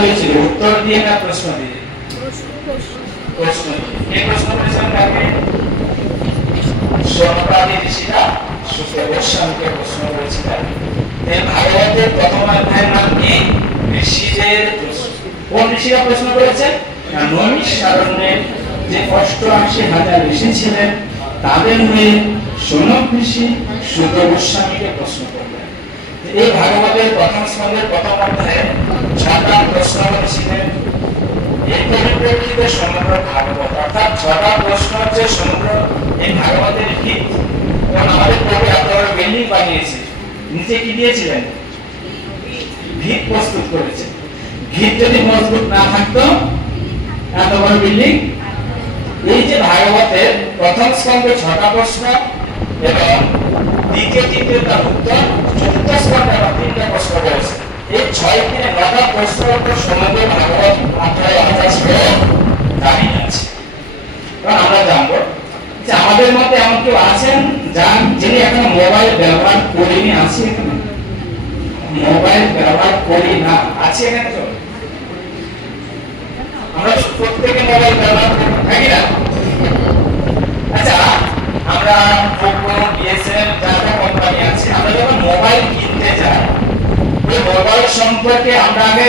হয়েছিল উত্তর দিয়ে না প্রশ্ন দিয়ে? প্রশ্ন দিয়ে। কে প্রশ্ন করেছেন তাকে? সোমপাদি ঋষিরা শুক্ল গোস্বামীকে প্রশ্ন করেছিলেন। এই ভাগবতের প্রথম অধ্যায়ের নাম কি? ঋষিদের প্রশ্ন। কোন ঋষিরা প্রশ্ন করেছেন? নৈমিষারণ্যের যে ৮৮,০০০ ঋষি ছিলেন তাদের হয়ে শৌনক ঋষি শুক্ল গোস্বামীকে প্রশ্ন করলেন। এই ভাগবতের প্রথম স্কন্ধের প্রথম অধ্যায়ে ৬টা প্রশ্ন করেছিলেন। এই পরিপ্রেক্ষিতে সমগ্র ভাগবত অর্থাৎ ৬টা প্রশ্ন হচ্ছে সমগ্র এই ভাগবতের ভিত। কারণ আমাদের কবি এত বড় বিল্ডিং বানিয়েছে, নিচে কি দিয়েছিলেন? ভিত প্রস্তুত করেছে। ভিত যদি মজবুত না থাকতো এত বড় বিল্ডিং। এই যে ভাগবতের প্রথম স্কন্ধে ৬টা প্রশ্ন এবং দ্বিতীয় তৃতীয় তার উত্তর, চতুর্থ স্কন্ধে আবার ৩টা প্রশ্ন রয়েছে। এই ৬-৩-৯টা প্রশ্ন উত্তর সমগ্র ভাগবত ১৮,০০০ দাঁড়িয়ে আছে। কারণ আমরা জানবো যে আমাদের মধ্যে এমন কেউ আছেন যিনি এখন মোবাইল ব্যবহার করেনি? আছে এখানে? মোবাইল ব্যবহার করি না আছে এখানে? তো আমরা প্রত্যেকে মোবাইল ব্যবহার করি, নাকি না? আচ্ছা, আমরা বিএসএনএল যা কোম্পানি আছে, আমরা যখন মোবাইল কিনতে যাই ওই মোবাইল সম্পর্কে আমরা আগে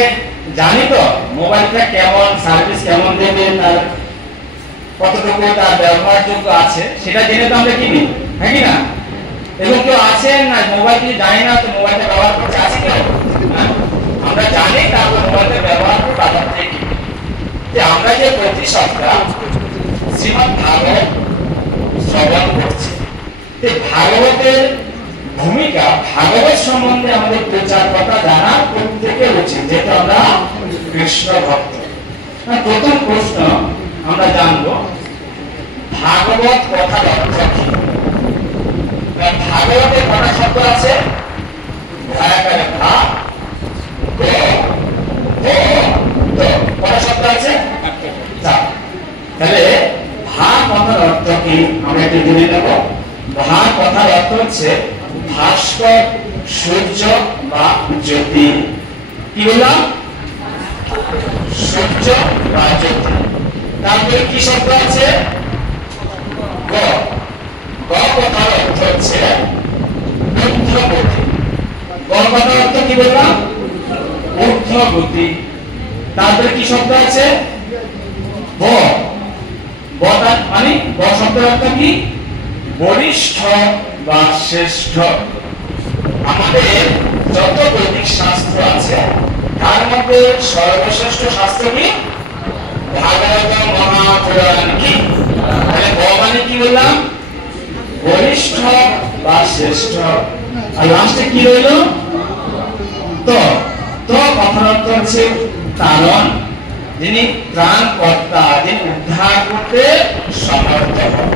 জানি তো মোবাইলটা কেমন, সার্ভিস কেমন দেবে, তার কতটুকু তার ব্যবহারযোগ্য আছে সেটা জেনে তো আমরা কিনি, নাকি না? এবং কেউ আছেন না মোবাইল কি জানি না তো মোবাইলটা ব্যবহার করতে আছে কেউ? আমরা জানি তারপর মোবাইলটা ব্যবহার করে বাজার থেকে কিনি। যে আমরা যে প্রতি সপ্তাহ শ্রীমদ্ ভাগবত শ্রবণ করছি, ভাগবতের ভূমিকা, ভাগবত সম্বন্ধে আমাদের প্রচার কথা জানা প্রত্যেকের উচিত, যেহেতু আমরা কৃষ্ণ ভক্ত। প্রথম প্রশ্ন আমরা জানবো ভাগবত কথার অর্থ কি? ভাগবতের কটা শব্দ আছে? কটা শব্দ আছে? তাহলে ভা কথার অর্থ কি আমরা একটু জেনে নেব। ভা কথার অর্থ হচ্ছে ভাস্কর, সূর্য বা জ্যোতি। কি বললাম? সূর্য বা জ্যোতি। তারপরে কি শব্দ আছে? গ। গ কথার অর্থ হচ্ছে ঊর্ধ্বগতি। গ কথার অর্থ কি বললাম? ঊর্ধ্বগতি। তারপরে কি শব্দ আছে? ব। ব মানে ব শব্দের অর্থ কি? বরিষ্ঠ বা শ্রেষ্ঠ। আমাদের যত বৈদিক শাস্ত্র আছে তার মধ্যে সর্বশ্রেষ্ঠ শাস্ত্র কি? ভাগবত মহাপুরাণ। কি তাহলে ব মানে কি বললাম? বরিষ্ঠ বা শ্রেষ্ঠ। আর লাস্টে কি রইল? তো তো কথার অর্থ হচ্ছে তারণ, যিনি ত্রাণকর্তা, যিনি উদ্ধার করতে সমর্থ হন।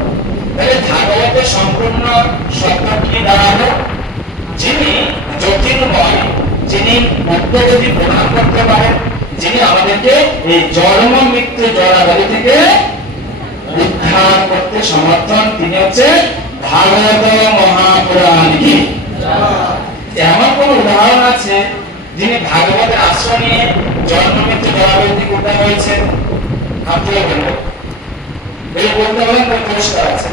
তাহলে ভাগবতের সম্পূর্ণ শব্দ কি দাঁড়ালো? যিনি জ্যোতির্ময়, যিনি মুক্তগতি প্রদান করতে পারেন, যিনি আমাদেরকে এই জন্ম মৃত্যু জড়াবলী থেকে উদ্ধার করতে সমর্থন, তিনি হচ্ছে ভাগবত মহাপুরাণ। কি এমন কোন উদাহরণ আছে যিনি ভাগবতের আশ্রয় নিয়ে জন্ম মৃত্যু জড়াবলী থেকে উদ্ধার হয়েছেন? আপনিও বলবো এই বলতে বলেন পুরস্কার আছে।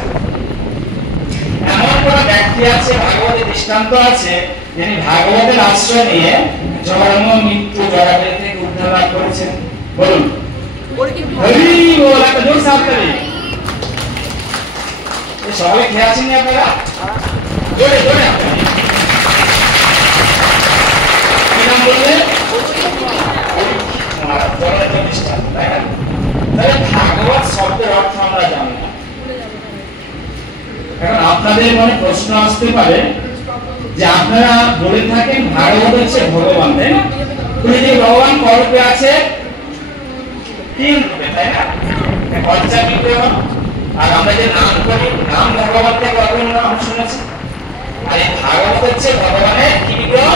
এমন কোন ব্যক্তি আছে, ভাগবতের দৃষ্টান্ত আছে যিনি ভাগবতের আশ্রয় নিয়ে জন্ম মৃত্যু জড়াবলী থেকে উদ্ধার লাভ করেছেন? বলুন। হরি বল, একটা জোর সাবধানে সবাই খেয়ে আছেন আপনারা? জোরে জোরে আপনারা কি নাম বললেন? ভাগবত শব্দের অর্থ আমরা জানি না। এখন আপনাদের মনে প্রশ্ন আসতে পারে যে আপনারা বলে থাকেন ভাগবত হচ্ছে ভগবান, তাই না? যে ভগবান কল্পে আছে 3 রূপে, তাই না? পঞ্চাবিগ্রহ, আর আমরা যে নাম করি নাম ভগবান থেকে অন্য নাম শুনেছি। আর এই ভাগবত হচ্ছে ভগবানের কি বিগ্রহ?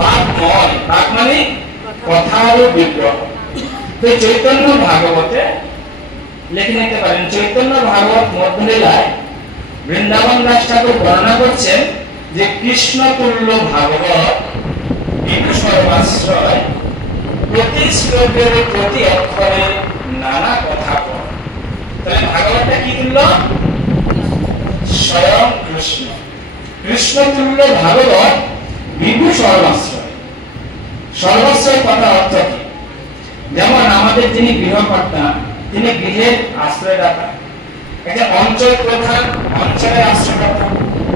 বাক্ময়। বাক মানে কথার বিগ্রহ। তো চৈতন্য ভাগবতে লিখে নিতে পারেন, চৈতন্য ভাগবত মধ্যলীলায় বৃন্দাবন দাস ঠাকুর বর্ণনা করছেন যে কৃষ্ণ তুল্য ভাগবত বিদু সর্বাশ্রয় শ্লোকের প্রতি অক্ষরে নানা কথা বল। তাহলে ভাগবতটা কি তুল্য? স্বয়ং কৃষ্ণ। কৃষ্ণ তুল্য ভাগবত বিভু সর্বাশ্রয়। সর্বাশ্রয় কথা অর্থ কি? যেমন আমাদের যিনি গৃহকর্তা, তিনি গৃহের আশ্রয়দাতা। একটা অঞ্চল প্রধান অঞ্চলের আশ্রয়দাতা,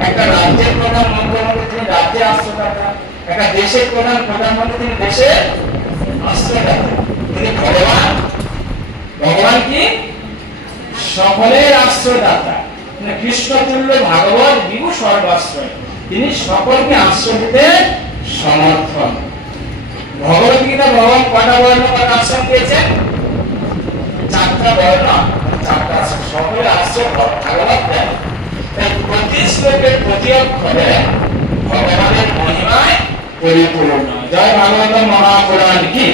একটা রাজ্যের প্রধান মুখ্যমন্ত্রী তিনি রাজ্যের আশ্রয়দাতা, একটা দেশের প্রধান প্রধানমন্ত্রী তিনি দেশের আশ্রয়দাতা। তিনি ভগবান। ভগবান কি? সকলের আশ্রয়দাতা। কৃষ্ণ তুল্য ভাগবত বিভু সর্বাশ্রয়, তিনি সকলকে আশ্রয় দিতে সমর্থন। ভগবত গীতা ভগবান কটা বর্ণ কটা আশ্রম দিয়েছেন? 4টা বর্ণ 4টা আশ্রম, সকলের আশ্রয় ভাগবত দেন। প্রতি শ্লোকের প্রতি অক্ষরে ভগবানের মহিমায় পরিপূর্ণ। জয় ভাগবত মহাপুরাণ কি।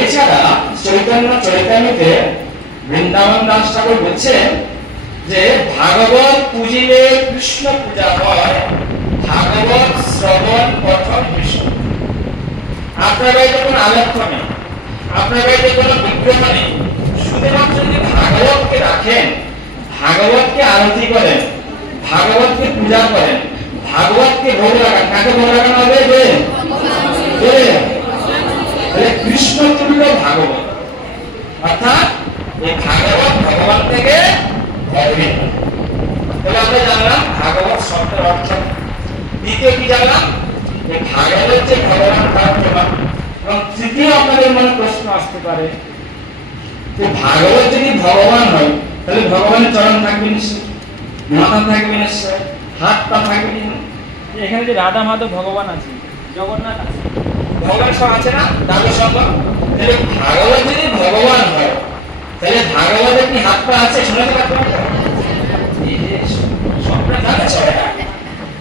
এছাড়া চৈতন্য চৈতন্যতে বৃন্দাবন দাস ঠাকুর বলছেন যে ভাগবত পূজিলে কৃষ্ণ পূজা হয়, ভাগবত শ্রবণ পঠন কৃষ্ণ। আপনার বাড়িতে কোনো আলেখ্য নেই, আপনার বাড়িতে কোনো বিগ্রহ নেই, শুধুমাত্র যদি ভাগবতকে রাখেন, ভাগবতকে আরতি করেন, ভাগবতকে পূজা করেন, ভাগবতকে ভোগ লাগান, কাকে ভোগ লাগানো হবে? কৃষ্ণ তুল্য ভাগবত। অর্থাৎ এই ভাগবত ভগবান থেকে অভিন্ন। তাহলে আমরা জানলাম ভাগবত শব্দের অর্থ। দ্বিতীয় কি জানলাম? এই ভাগবত যে ভগবান তার প্রমাণ। এবং তৃতীয় আপনাদের মনে প্রশ্ন আসতে পারে যে ভাগবত যদি ভগবান হয় তাহলে ভগবানের চরণ থাকবে নিশ্চয়, মাথা থাকবে নিশ্চয়, হাত পা থাকবে। এখানে যে রাধা মাধব ভগবান আছে, জগন্নাথ আছে, ভগবান সব আছে না? দাদু সঙ্গ। তাহলে ভাগবত যদি ভগবান হয় তাহলে ভাগবতের কি হাত পা আছে? শোনাতে পারবেন?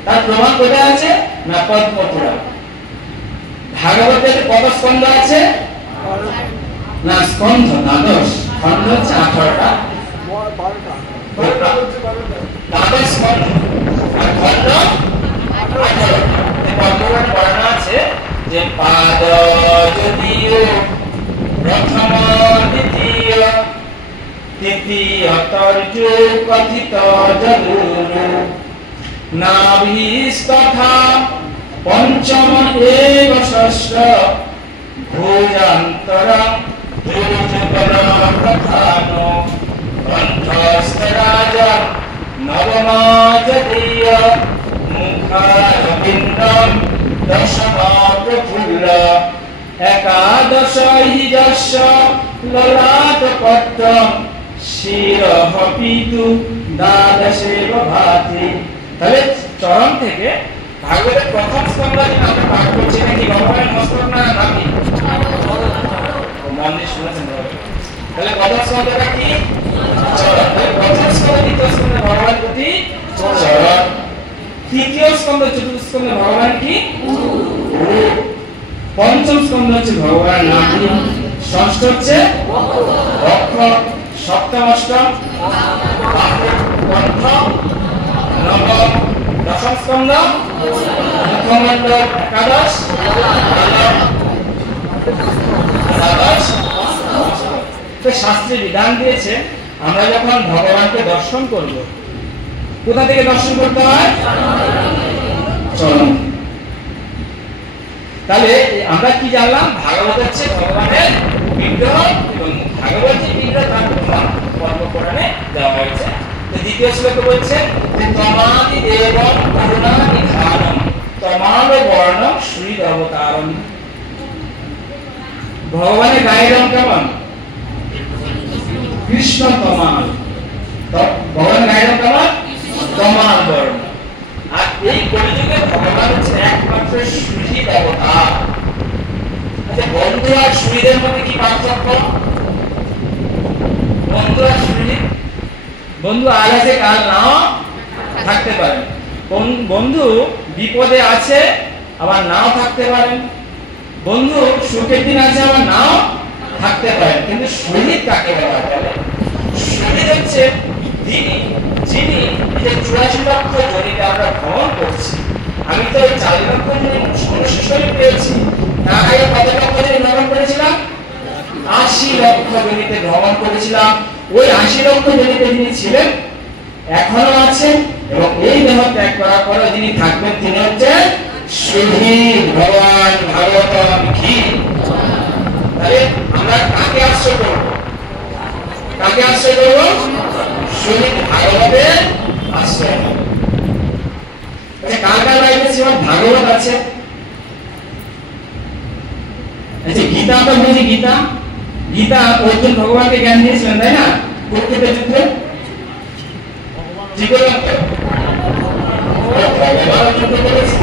তার প্রমাণ কোথায় আছে? না পদ্মপুরাণ। ভাগবতের কত স্কন্ধ আছে? না স্কন্ধ দ্বাদশ, খণ্ড হচ্ছে 18টা, দ্বাদশ স্কন্ধ আর খণ্ড 18টা। পদ্মপুরাণে বর্ণনা আছে যে পাদ যদিও প্রথম দ্বিতীয় তৃতীয় তর্জ কথিত যদুরু নাভিস্তথা পঞ্চম এব ষষ্ঠ ভোজান্তরম দুর্যুগল প্রধান কণ্ঠস্থরাজ নবমাজদীয় মুখারবিন্দম দশম প্রফুল্ল একাদশ যশ ললাট পদ্মম শিরঃ পিতু দ্বাদশেব ভাতি। তাহলে চরণ থেকে ভাগবতের প্রথম স্কন্ধ আমরা পাঠ করছি নাকি ভগবানের মস্তক না নাকি? মন দিয়ে শুনেছেন। তাহলে প্রথম স্কন্ধটা কি? চরণ। প্রথম স্কন্ধ দ্বিতীয় স্কন্ধ ভগবান প্রতি চরণ, তৃতীয় স্কন্ধ চতুর্থ স্কন্ধ ভগবান কি? পঞ্চম স্কন্ধ হচ্ছে ভগবান নাভি, ষষ্ঠ হচ্ছে বক্ষ, সপ্তম অষ্টম কণ্ঠ, নবম দশম স্কন্ধ মুখমণ্ডল, একাদশ দ্বাদশ। তো শাস্ত্রে বিধান দিয়েছে আমরা যখন ভগবানকে দর্শন করব, কোথা থেকে দর্শন করতে হয়? চরণ। তাহলে আমরা কি জানলাম? ভাগবত হচ্ছে ভগবানের বিগ্রহ এবং ভাগবত যে বিগ্রহ তার প্রমাণ পদ্মপুরাণে দেওয়া হয়েছে। দ্বিতীয় শ্লোকে বলছে যে তমাদি দেবং করুণা নিধানম তমাল বর্ণম শ্রী অবতারম। ভগবানের গায়ের রং কেমন? কৃষ্ণ তমাল। ভগবানের গায়ের রং কেমন? তমাল বর্ণ। আর এই কলিযুগে ভগবান হচ্ছে একমাত্র সূর্যি অবতার। আচ্ছা, বন্ধু আর সূর্যের মধ্যে কি পার্থক্য? বন্ধু আর সূর্য, বন্ধু আজ আছে কাল নাও থাকতে পারেন। বন্ধু বিপদে আছে আবার নাও থাকতে পারেন, বন্ধু সুখের দিন আছে আবার নাও থাকতে পারেন। কিন্তু শহীদ কাকে বলা হয়? শহীদ হচ্ছে যিনি 84 লক্ষ জনিতে আমরা ভ্রমণ করছি। আমি তো 4 লক্ষ জনি মনুষ্য শরীর পেয়েছি, না হয় কত লক্ষ করেছিলাম, ওই 80 লক্ষ জনিতে যিনি ছিলেন এখনো আছেন, এবং এই দেহ ত্যাগ করার পরে যিনি থাকবেন তিনি হচ্ছেন শহীদ ভগবান ভাগবতম কি। তাহলে আমরা কাকে আশ্রয় করব? কাকে আশ্রয় করব? শহীদ ভাগবতের আশ্রয়। আচ্ছা, কার কার বাড়িতে শ্রীমদ্ ভাগবত আছে? আচ্ছা, গীতা আমরা বুঝি, গীতা গীতা অর্জুন ভগবানকে জ্ঞান দিয়েছিলেন, তাই না? কুরুক্ষেত্রের যুদ্ধে ঠিক বললাম তো? ভগবান যুদ্ধ করেছেন,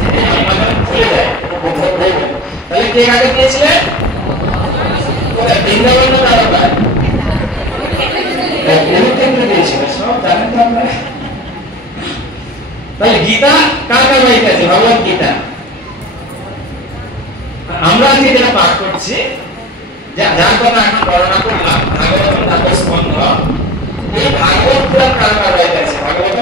আমাদের ভুলে যায়। তাহলে কে কাকে দিয়েছিলেন? বৃন্দাবন না দ্বারকা? কুরুক্ষেত্রে দিয়েছিলেন, সব জানেন তো আপনারা। তাহলে গীতা কার কার বাড়িতে আছে? ভগবত গীতা। আমরা আজকে যেটা পাঠ করছি, যার কথা এখন বর্ণনা করলাম, ভাগবত তারপর স্কন্ধ, এই ভাগবত পুরাণ কার কার বাড়িতে আছে? ভাগবত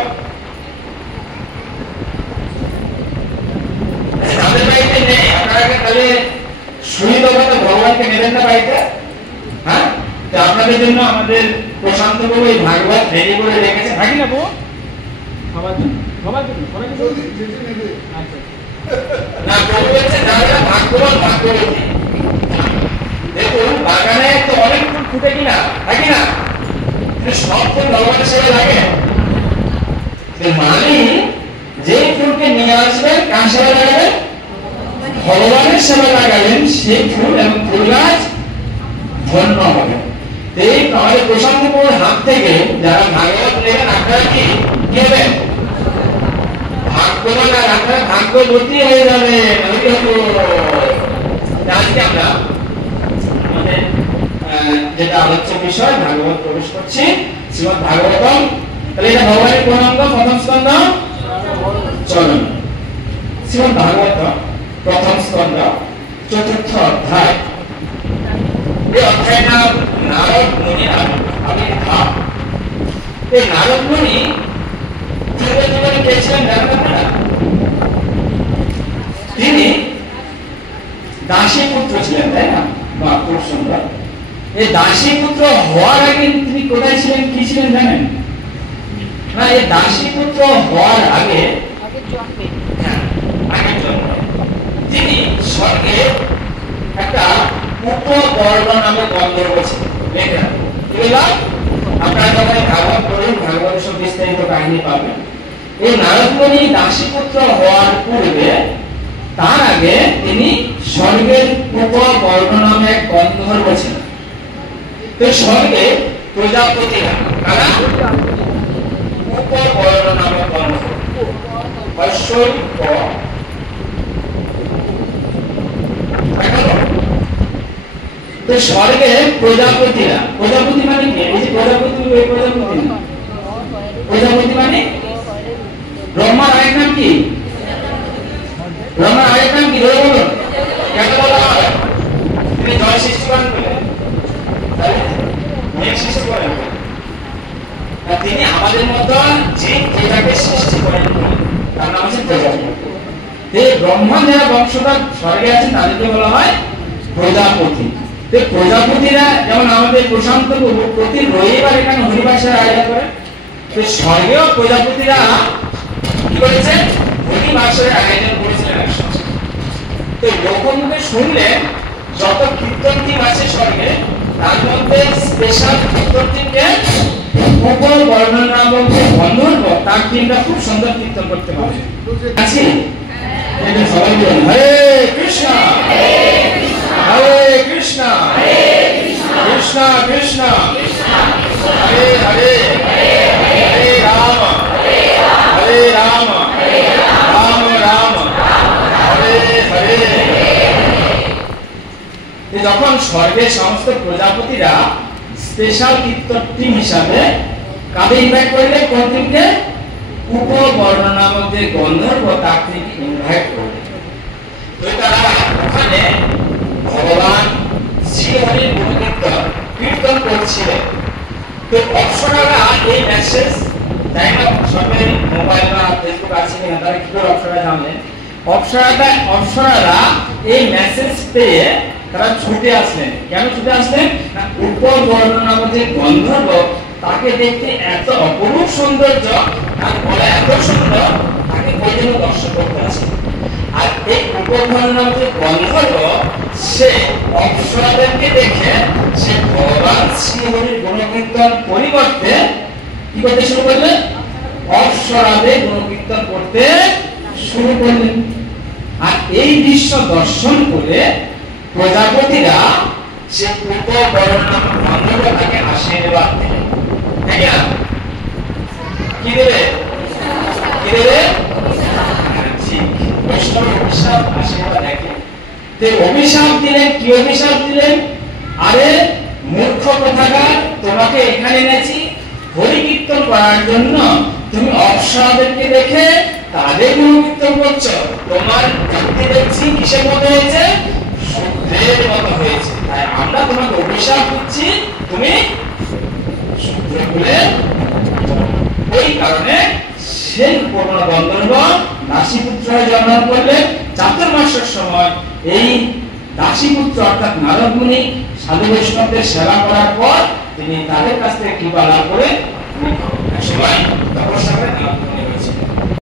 আমাদের বাড়িতে নেই। আপনারা তাহলে শহীদ ভগবানকে নেবেন না বাড়িতে? হ্যাঁ, তো আপনাদের জন্য আমাদের প্রশান্ত বাবু এই ভাগবত রেডি করে রেখেছে। থাকি না বউ খাবার জন্য, খাবার জন্য না বউ বলছে যারা ভাগবত ভাগবতী। দেখুন বাগানে তো অনেক ফুল ফুটে কিনা, থাকি না? সব ফুল ভগবানের সেবা লাগে। মানে যে ফুলকে নিয়ে আসবেন কার সেবা লাগাবেন? ভগবানের সেবা লাগাবেন, সেই ফুল এবং ফুল গাছ ধন্য হবে। এই আমাদের প্রশান্তপুর হাত থেকে যারা ভাগবত নেবেন আপনারা কি নেবেন? ভাগ্যবান, আর আপনারা ভাগ্যবতী হয়ে যাবেন। আজকে আমরা আমাদের যেটা আলোচ্য বিষয় ভাগবত প্রবেশ করছি, শ্রীমদ্ ভাগবতম। তাহলে এটা ভগবানের কোন অঙ্গ? প্রথম স্কন্ধ চরণ। শ্রীমদ্ ভাগবতম প্রথম স্কন্ধ চতুর্থ অধ্যায়। এই অধ্যায়ের নাম নারদ মুনির আবির্ভাব। এই নারদ মুনি জীবনে কে ছিলেন জানেন আপনারা? তিনি দাসী পুত্র ছিলেন, তাই না? খুব সুন্দর। এই দাসী পুত্র হওয়ার আগে তিনি কোথায় ছিলেন, কি ছিলেন জানেন? না, এই দাসী পুত্র হওয়ার আগে তিনি স্বর্গে একটা উপবর্ণ নামে গন্ধর্ব ছিলেন। আপনারা যখন ভাগবত পড়েন, ভাগবত সব বিস্তারিত কাহিনী পাবেন। এই নারদ মুনি দাসী পুত্র হওয়ার পূর্বে, তার আগে তিনি স্বর্গের উপবর্ণ নামে এক গন্ধর্ব ছিলেন। তো স্বর্গে প্রজাপতিরা কারা? উপবর্ণ নামে গন্ধর্ব। তো স্বর্গে প্রজাপতিরা, প্রজাপতি মানে কি? এই যে প্রজাপতি, ওই প্রজাপতি না। প্রজাপতি মানে ব্রহ্মার আরেক নাম কি? ব্রহ্মার আরেক নাম কি? ধরে বলুন, কাকে বলা হয়? তিনি জয় শিশুপান বলে, মেয়ে শিশু করেন। তিনি আমাদের মতন জীব যেটাকে সৃষ্টি করেন, তার নাম হচ্ছে প্রজাপতি। এই ব্রহ্মা যারা বংশধর স্বর্গে আছেন তাদেরকে বলা হয় প্রজাপতি। প্রজাপতিরা যেমন আমাদের প্রশান্ত প্রতি রবিবার এখানে হরিবাসের আয়োজন করেন, স্বর্গেও প্রজাপতিরা কি করেছেন? হরিবাসের আয়োজন করেছিলেন একসাথে। তো লোকমুখে শুনলেন যত কীর্তন টিম আছে স্বর্গে, তার মধ্যে স্পেশাল কীর্তন টিমকে উপবর্ণ নামক যে গন্ধর্ব, তার টিমটা খুব সুন্দর কীর্তন করতে পারে। আছে এটা সবাই বলুন, হরে কৃষ্ণ হরে কৃষ্ণ কৃষ্ণ কৃষ্ণ হরে হরে হরে রাম হরে রাম রাম রাম হরে হরে। যখন স্বর্গের সমস্ত প্রজাপতিরা স্পেশাল কীর্তন টিম হিসাবে কাকে ইনভাইট করলেন? কোন টিমকে? উপবর্ণ নামক যে গন্ধর্ব, তার থেকে ইনভাইট করলেন। তো তারা ওখানে ভগবান শ্রীহরির গুণকীর্তন কীর্তন করছিলেন। তো অপ্সরারা এই মেসেজ, তাই না? সবাই মোবাইল বা ফেসবুক আছে কিনা, তারা কি করে অপ্সরা জানলেন? অপ্সরারা এই মেসেজ পেয়ে তারা ছুটে আসলেন। কেন ছুটে আসলেন? না উপর বর্ণ নামক যে গন্ধর্ব তাকে দেখতে এত অপরূপ সৌন্দর্য আর বলা এত সুন্দর, তাকে ওই জন্য দর্শন করতে আসে। আর এই উপর বর্ণ নামক যে গন্ধর্ব সে অপ্সরাদেরকে দেখে সে ভগবান শ্রীহরির গুণকীর্তন পরিবর্তে কি করতে শুরু করলেন? অপ্সরাদের গুণকীর্তন করতে শুরু করলেন। আর এই দৃশ্য দর্শন করে প্রজাপতিরা সে উপর বর্ণ নামক গন্ধর্বটাকে আশীর্বাদ দিলেন। তাই না? কি দেবে? কি দেবে? ঠিক বৈষ্ণব অভিশাপ আশীর্বাদ একই। তে অভিশাপ দিলেন। কি অভিশাপ দিলেন? আরে মূর্খ কোথাকার, তোমাকে এখানে এনেছি হরি কীর্তন করার জন্য, তুমি অপ্সরাদেরকে দেখে তাদের গুণকীর্তন করছো। তোমার দেখতে দেখছি কিসের মতো হয়েছে? শুদ্ধের মতো হয়েছে। তাই আমরা তোমাকে অভিশাপ দিচ্ছি, তুমি শুদ্ধ বলে। ওই কারণে সেই পূর্ণ গন্ধর্ব দাসীপুত্র জন্ম করলেন। চাতুর্মাসের সময় এই দাসীপুত্র অর্থাৎ নারদ মুনি সাধু বৈষ্ণবদের সেবা করার পর তিনি তাদের কাছ থেকে কৃপা লাভ করে সময় তপস্যা করে